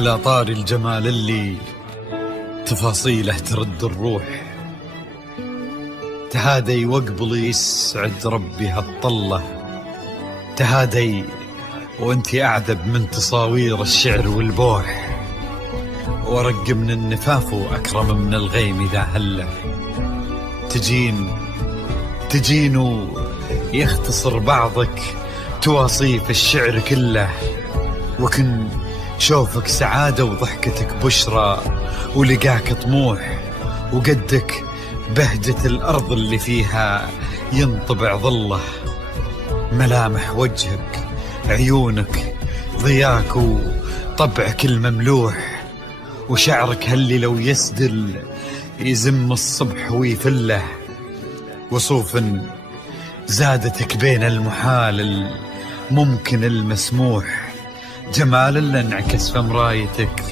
على طار الجمال اللي تفاصيله ترد الروح، تهادي واقبلي يسعد ربي هالطلة، تهادي وانتي أعذب من تصاوير الشعر والبوح، ورق من النفاف وأكرم من الغيم إذا هله، تجين ويختصر بعضك تواصيف الشعر كله، وكن شوفك سعادة وضحكتك بشرى ولقاك طموح، وقدك بهجة الأرض اللي فيها ينطبع ظله، ملامح وجهك عيونك ضياك وطبعك المملوح، وشعرك هاللي لو يسدل يزم الصبح ويفله، وصوف زادتك بين المحال الممكن المسموح، جمال اللي انعكس في مرايتك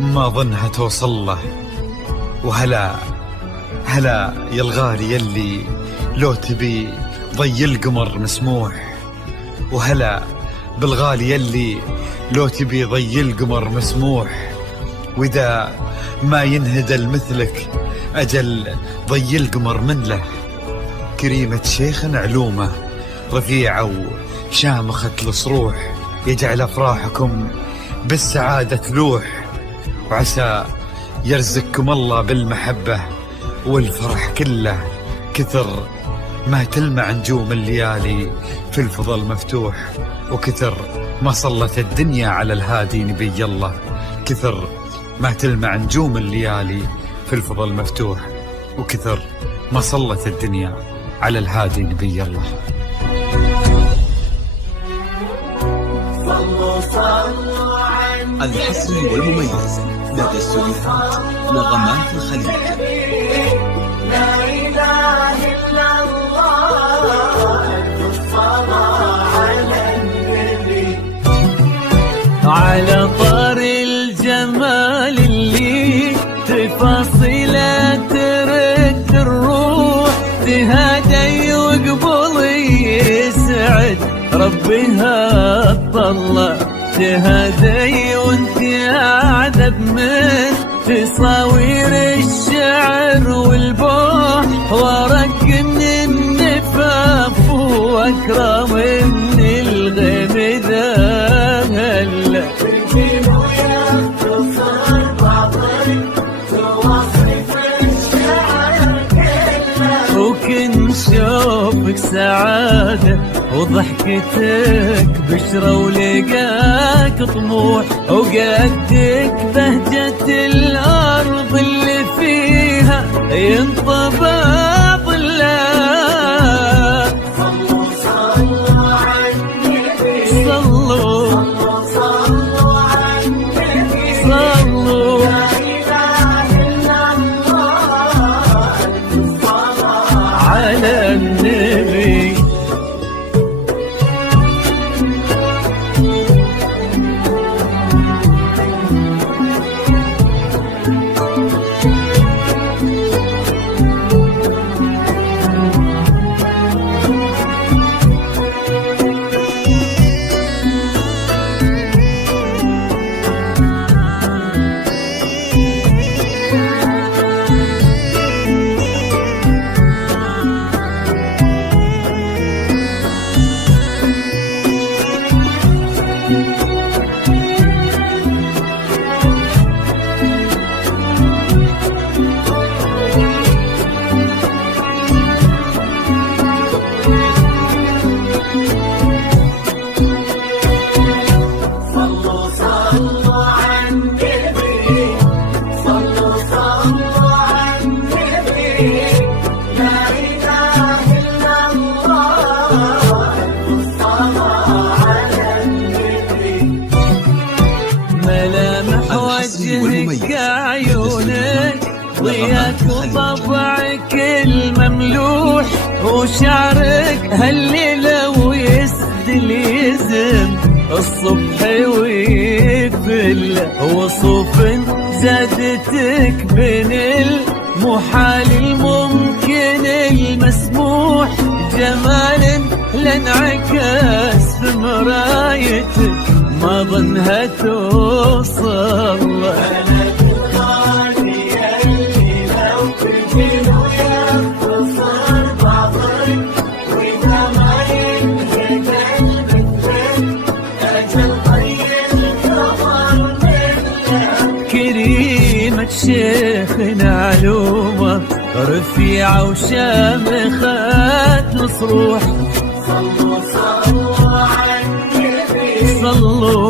ما ظنها توصل له، وهلا يا الغالي يلي لو تبي ضي القمر مسموح، وهلا بالغالي يلي لو تبي ضي القمر مسموح، وإذا ما ينهدل مثلك أجل ضي القمر من له، كريمة شيخ علومه رفيعة وشامخة الصروح، يجعل أفراحكم بالسعادة تلوح، وعسى يرزقكم الله بالمحبة والفرح كله، كثر ما تلمع نجوم الليالي في الفضل مفتوح، وكثر ما صلت الدنيا على الهادي نبي الله، كثر ما تلمع نجوم الليالي في الفضل مفتوح، وكثر ما صلت الدنيا على الهادي نبي الله. الحصري والمميز لدى السليفات نغمات الخليج. لا إله إلا الله، الصلاة على النبي. على طار الجمال اللي تفاصيله ترد الروح، تهادي وقبلي يسعد ربي هالطلة، تهادي وانتي أعذب من تصاوير الشعر والبوح، ورق من النفاف وأكرم من الغيم إذا هلا، وكن شوفك سعادة وضحكتك بشرى ولقاك طموح، وقدك بهجة الأرض اللي فيها ينطبع ظله. صلوا على النبي، صلوا على النبي، صلوا. لا إله إلا الله، الصلاة على النبي. ملامح وجهك عيونك ضياك وطبعك المملوح، وشعرك هاللي لو يسدل يزم الصبح ويفل، وصوف زادتك بين المحال الممكن المسموح، جمال لانعكس في مرايتك ما ظنها توصل. بلد الغالية اللي لو تجي ويختصر بعضك وإذا ما ينهد البدر أجل طي الكبر منه. كريمة شيخنا علومة رفيعة وشامخة نصروح. صلوا صلوا على النبي صلوا